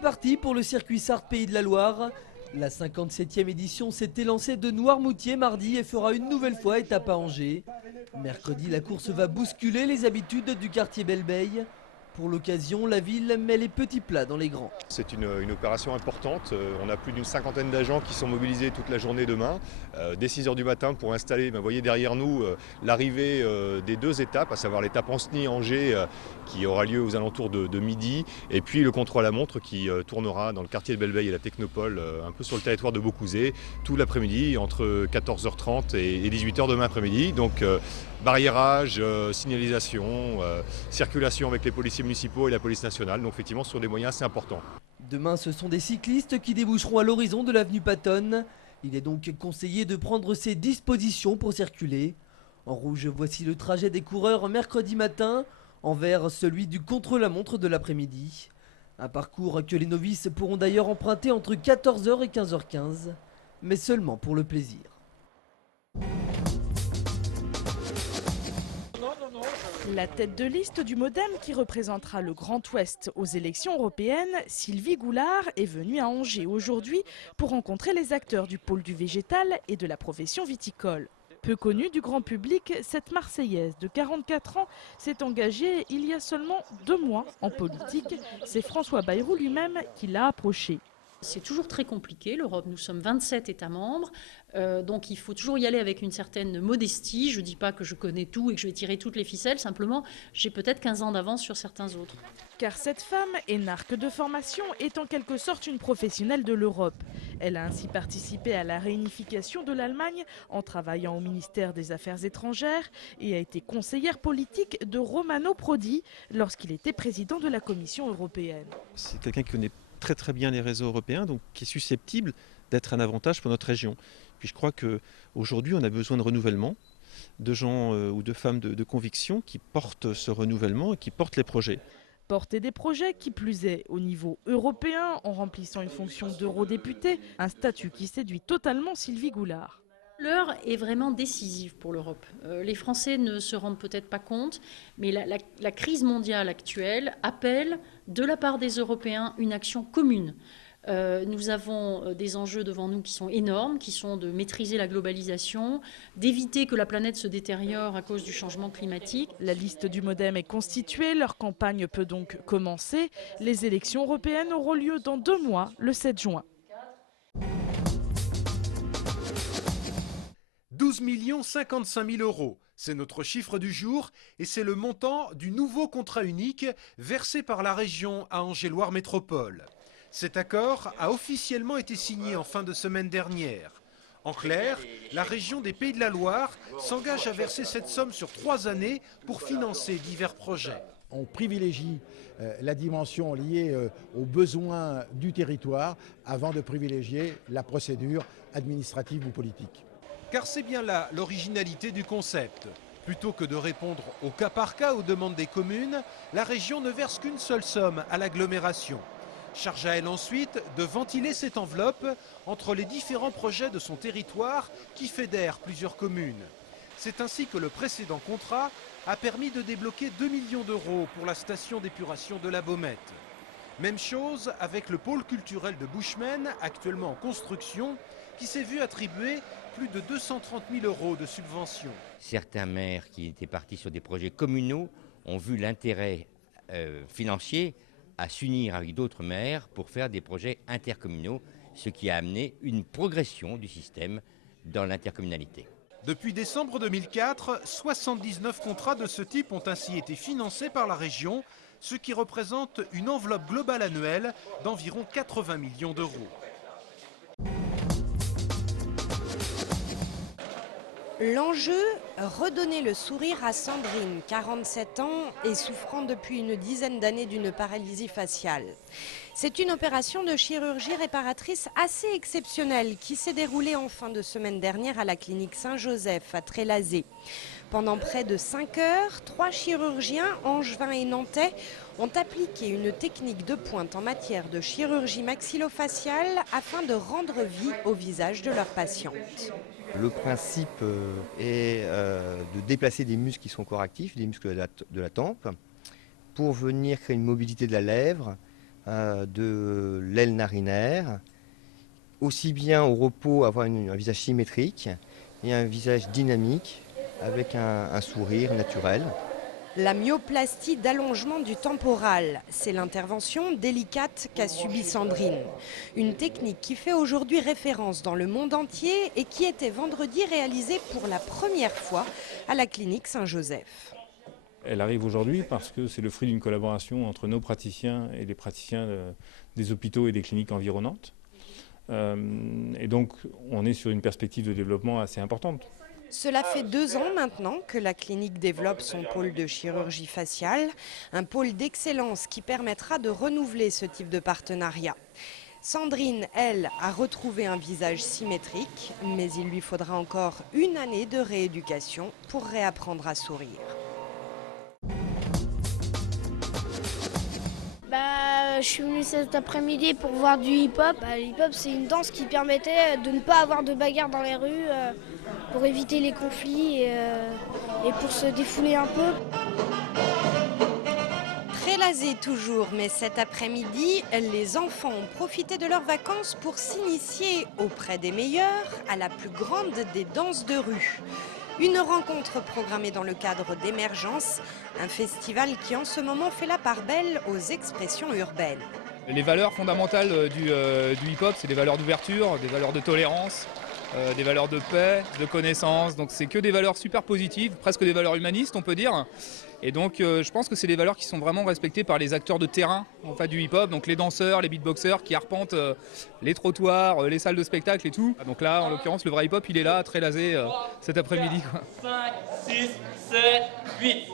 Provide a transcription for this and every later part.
parti pour le circuit Sarthe Pays de la Loire. La 57e édition s'est élancée de Noirmoutier mardi et fera une nouvelle fois étape à Angers. Mercredi, la course va bousculer les habitudes du quartier Belleveille. Pour l'occasion, la ville met les petits plats dans les grands. C'est une opération importante. On a plus d'une cinquantaine d'agents qui sont mobilisés toute la journée demain, dès 6 h du matin pour installer, vous voyez derrière nous, l'arrivée des deux étapes, à savoir l'étape Ancenis-Angers qui aura lieu aux alentours de midi, et puis le contrôle à montre qui tournera dans le quartier de Belleveille et la Technopole, un peu sur le territoire de Beaucouzé, tout l'après-midi entre 14 h 30 et 18 h demain après-midi. Donc barriérage, signalisation, circulation avec les policiers municipaux et la police nationale, donc effectivement sur des moyens assez importants. Demain, ce sont des cyclistes qui déboucheront à l'horizon de l'avenue Pattonne. Il est donc conseillé de prendre ses dispositions pour circuler. En rouge, voici le trajet des coureurs mercredi matin. En vert, celui du contre-la-montre de l'après-midi. Un parcours que les novices pourront d'ailleurs emprunter entre 14 h et 15 h 15, mais seulement pour le plaisir. La tête de liste du MoDem qui représentera le Grand Ouest aux élections européennes, Sylvie Goulard, est venue à Angers aujourd'hui pour rencontrer les acteurs du pôle du végétal et de la profession viticole. Peu connue du grand public, cette Marseillaise de 44 ans s'est engagée il y a seulement 2 mois en politique. C'est François Bayrou lui-même qui l'a approchée. C'est toujours très compliqué, l'Europe, nous sommes 27 États membres, donc il faut toujours y aller avec une certaine modestie. Je ne dis pas que je connais tout et que je vais tirer toutes les ficelles, simplement j'ai peut-être 15 ans d'avance sur certains autres. Car cette femme, énarque de formation, est en quelque sorte une professionnelle de l'Europe. Elle a ainsi participé à la réunification de l'Allemagne en travaillant au ministère des Affaires étrangères et a été conseillère politique de Romano Prodi lorsqu'il était président de la Commission européenne. C'est quelqu'un qui connaît très bien les réseaux européens, donc qui est susceptible d'être un avantage pour notre région. Puis je crois qu'aujourd'hui on a besoin de renouvellement, de gens ou de femmes de conviction qui portent ce renouvellement et qui portent les projets. Porter des projets, qui plus est au niveau européen, en remplissant une fonction d'eurodéputé, un statut qui séduit totalement Sylvie Goulard. L'heure est vraiment décisive pour l'Europe. Les Français ne se rendent peut-être pas compte, mais la crise mondiale actuelle appelle, de la part des Européens, une action commune. Nous avons des enjeux devant nous qui sont énormes, qui sont de maîtriser la globalisation, d'éviter que la planète se détériore à cause du changement climatique. La liste du MoDem est constituée, leur campagne peut donc commencer. Les élections européennes auront lieu dans 2 mois, le 7 juin. 12 055 000 €, c'est notre chiffre du jour et c'est le montant du nouveau contrat unique versé par la région à Angers-Loire Métropole. Cet accord a officiellement été signé en fin de semaine dernière. En clair, la région des Pays de la Loire s'engage à verser cette somme sur 3 années pour financer divers projets. On privilégie la dimension liée aux besoins du territoire avant de privilégier la procédure administrative ou politique. Car c'est bien là l'originalité du concept. Plutôt que de répondre au cas par cas aux demandes des communes, la région ne verse qu'une seule somme à l'agglomération. Charge à elle ensuite de ventiler cette enveloppe entre les différents projets de son territoire qui fédèrent plusieurs communes. C'est ainsi que le précédent contrat a permis de débloquer 2 millions d'euros pour la station d'épuration de la Baumette. Même chose avec le pôle culturel de Buchmen, actuellement en construction, qui s'est vu attribuer plus de 230 000 € de subventions. Certains maires qui étaient partis sur des projets communaux ont vu l'intérêt financier à s'unir avec d'autres maires pour faire des projets intercommunaux, ce qui a amené une progression du système dans l'intercommunalité. Depuis décembre 2004, 79 contrats de ce type ont ainsi été financés par la région, ce qui représente une enveloppe globale annuelle d'environ 80 millions d'euros. L'enjeu, redonner le sourire à Sandrine, 47 ans et souffrant depuis une dizaine d'années d'une paralysie faciale. C'est une opération de chirurgie réparatrice assez exceptionnelle qui s'est déroulée en fin de semaine dernière à la clinique Saint-Joseph à Trélazé. Pendant près de 5 heures, 3 chirurgiens, angevins et nantais, ont appliqué une technique de pointe en matière de chirurgie maxillofaciale afin de rendre vie au visage de leurs patientes. Le principe est de déplacer des muscles qui sont encore actifs, des muscles de la tempe, pour venir créer une mobilité de la lèvre, de l'aile narinaire, aussi bien au repos avoir un visage symétrique et un visage dynamique avec un sourire naturel. La myoplastie d'allongement du temporal, c'est l'intervention délicate qu'a subie Sandrine. Une technique qui fait aujourd'hui référence dans le monde entier et qui était vendredi réalisée pour la première fois à la clinique Saint-Joseph. Elle arrive aujourd'hui parce que c'est le fruit d'une collaboration entre nos praticiens et les praticiens des hôpitaux et des cliniques environnantes. Et donc on est sur une perspective de développement assez importante. Cela fait 2 ans maintenant que la clinique développe son pôle de chirurgie faciale, un pôle d'excellence qui permettra de renouveler ce type de partenariat. Sandrine, elle, a retrouvé un visage symétrique, mais il lui faudra encore 1 année de rééducation pour réapprendre à sourire. Je suis venue cet après-midi pour voir du hip-hop. Le hip-hop, c'est une danse qui permettait de ne pas avoir de bagarre dans les rues, pour éviter les conflits et pour se défouler un peu. Très lasés toujours, mais cet après-midi, les enfants ont profité de leurs vacances pour s'initier auprès des meilleurs à la plus grande des danses de rue. Une rencontre programmée dans le cadre d'Émergence, un festival qui en ce moment fait la part belle aux expressions urbaines. Les valeurs fondamentales du hip-hop, c'est des valeurs d'ouverture, des valeurs de tolérance, des valeurs de paix, de connaissance. Donc c'est que des valeurs super positives, presque des valeurs humanistes on peut dire. Et donc je pense que c'est des valeurs qui sont vraiment respectées par les acteurs de terrain en fait, du hip-hop, donc les danseurs, les beatboxers qui arpentent les trottoirs, les salles de spectacle et tout. Donc là, en l'occurrence, le vrai hip-hop, il est là, très lasé cet après-midi. 5, 6, 7, 8.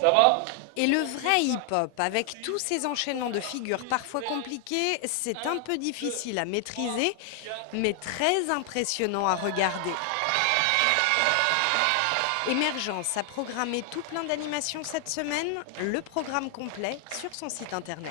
Ça va ? Et le vrai hip-hop, avec tous ces enchaînements de figures parfois compliqués, c'est un peu difficile à maîtriser, mais très impressionnant à regarder. Émergence a programmé tout plein d'animations cette semaine, le programme complet sur son site internet.